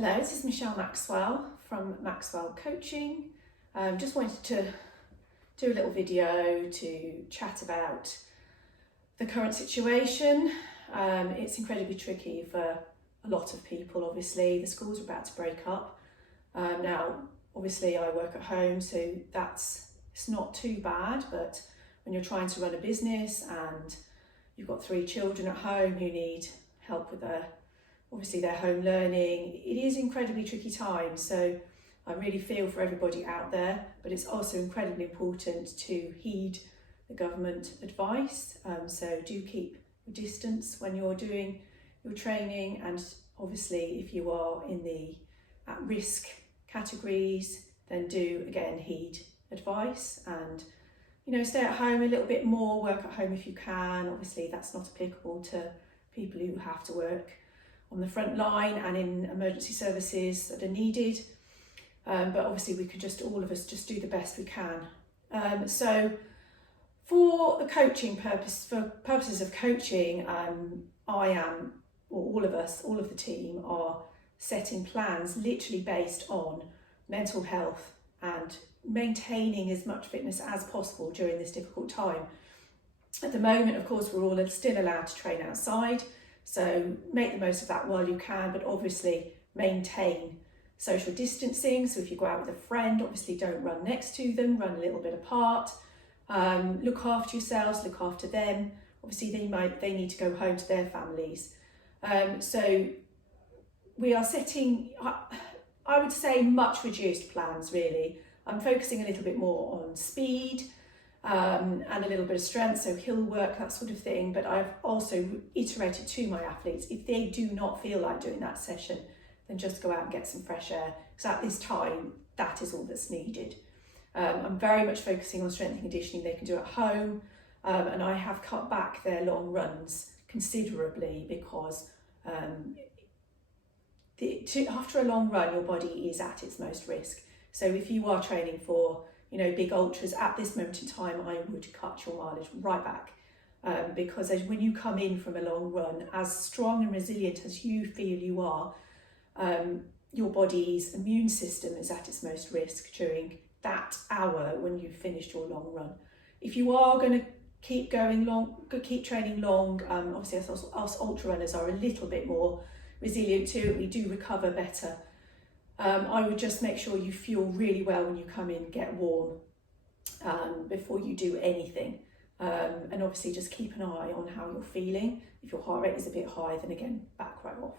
Hello, this is Michelle Maxwell from Maxwell Coaching. Just wanted to do a little video to chat about the current situation. It's incredibly tricky for a lot of people, obviously. The schools are about to break up. Now, obviously I work at home, so it's not too bad, but when you're trying to run a business and you've got 3 children at home who need help with their home learning, it is incredibly tricky time. So I really feel for everybody out there, but it's also incredibly important to heed the government advice. So do keep your distance when you're doing your training, and obviously if you are in the at-risk categories, then do again heed advice and stay at home a little bit more, work at home if you can. Obviously that's not applicable to people who have to work on the front line and in emergency services that are needed, but obviously we could all of us just do the best we can. So for the coaching purposes of coaching, I am, or all of us, all of the team are setting plans literally based on mental health and maintaining as much fitness as possible during this difficult time. At the moment, of course, we're all still allowed to train outside, so make the most of that while you can, but obviously maintain social distancing. So if you go out with a friend, obviously don't run next to them, run a little bit apart. Look after yourselves, look after them. Obviously they need to go home to their families. So we are setting, I would say, much reduced plans really. I'm focusing a little bit more on speed, and a little bit of strength, so hill work, that sort of thing. But I've also iterated to my athletes, if they do not feel like doing that session, then just go out and get some fresh air, because at this time that is all that's needed. I'm very much focusing on strength and conditioning they can do at home, and I have cut back their long runs considerably because after a long run your body is at its most risk. So if you are training for big ultras at this moment in time, I would cut your mileage right back, because when you come in from a long run, as strong and resilient as you feel you are, your body's immune system is at its most risk during that hour when you've finished your long run. If you are going to keep training long, obviously us ultra runners are a little bit more resilient too. We do recover better. I would just make sure you fuel really well when you come in, get warm before you do anything. And obviously just keep an eye on how you're feeling. If your heart rate is a bit high, then again, back right off.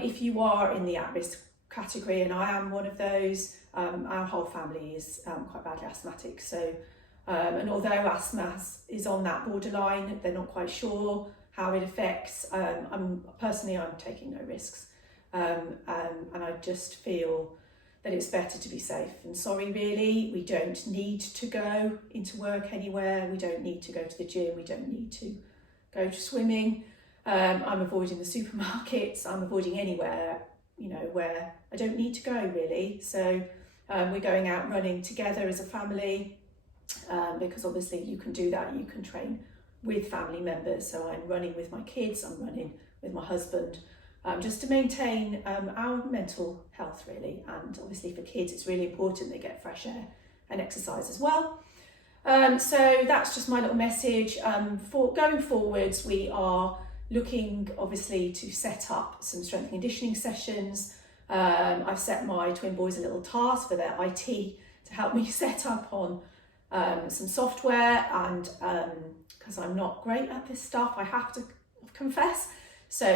If you are in the at-risk category, and I am one of those, our whole family is quite badly asthmatic. So, and although asthma is on that borderline, they're not quite sure how it affects. I'm taking no risks. And I just feel that it's better to be safe than sorry, really. We don't need to go into work anywhere. We don't need to go to the gym. We don't need to go to swimming. I'm avoiding the supermarkets. I'm avoiding anywhere, where I don't need to go, really. So we're going out running together as a family, because obviously you can do that. You can train with family members. So I'm running with my kids. I'm running with my husband. Just to maintain our mental health, really. And obviously for kids it's really important they get fresh air and exercise as well. So that's just my little message. For going forwards, we are looking obviously to set up some strength and conditioning sessions. I've set my twin boys a little task for their IT to help me set up on some software, and because I'm not great at this stuff, I have to confess. So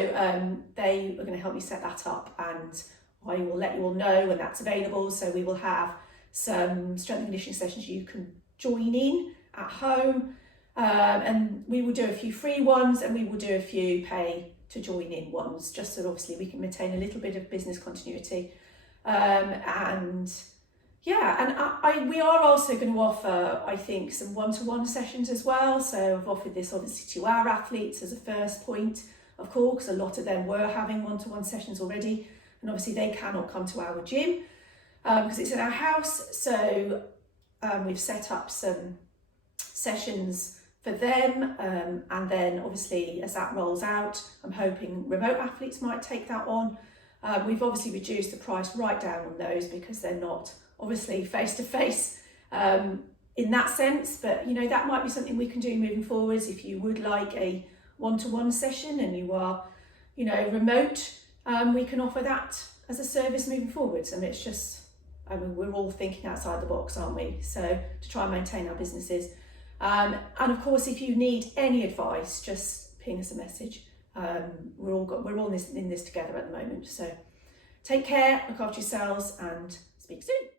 they are going to help me set that up, and I will let you all know when that's available. So we will have some strength and conditioning sessions you can join in at home, and we will do a few free ones, and we will do a few pay to join in ones, just so obviously we can maintain a little bit of business continuity. And we are also going to offer, I think, some one-to-one sessions as well. So I've offered this obviously to our athletes as a first point of call, because a lot of them were having one-to-one sessions already, and obviously they cannot come to our gym because it's in our house. So we've set up some sessions for them, and then obviously as that rolls out, I'm hoping remote athletes might take that on. We've obviously reduced the price right down on those because they're not obviously face-to-face in that sense, but you know, that might be something we can do moving forwards. If you would like a one-to-one session and you are, you know, remote, we can offer that as a service moving forwards. And it's just, I mean, we're all thinking outside the box, aren't we? So to try and maintain our businesses. And of course, if you need any advice, just ping us a message. We're all in this together at the moment. So take care, look after yourselves, and speak soon.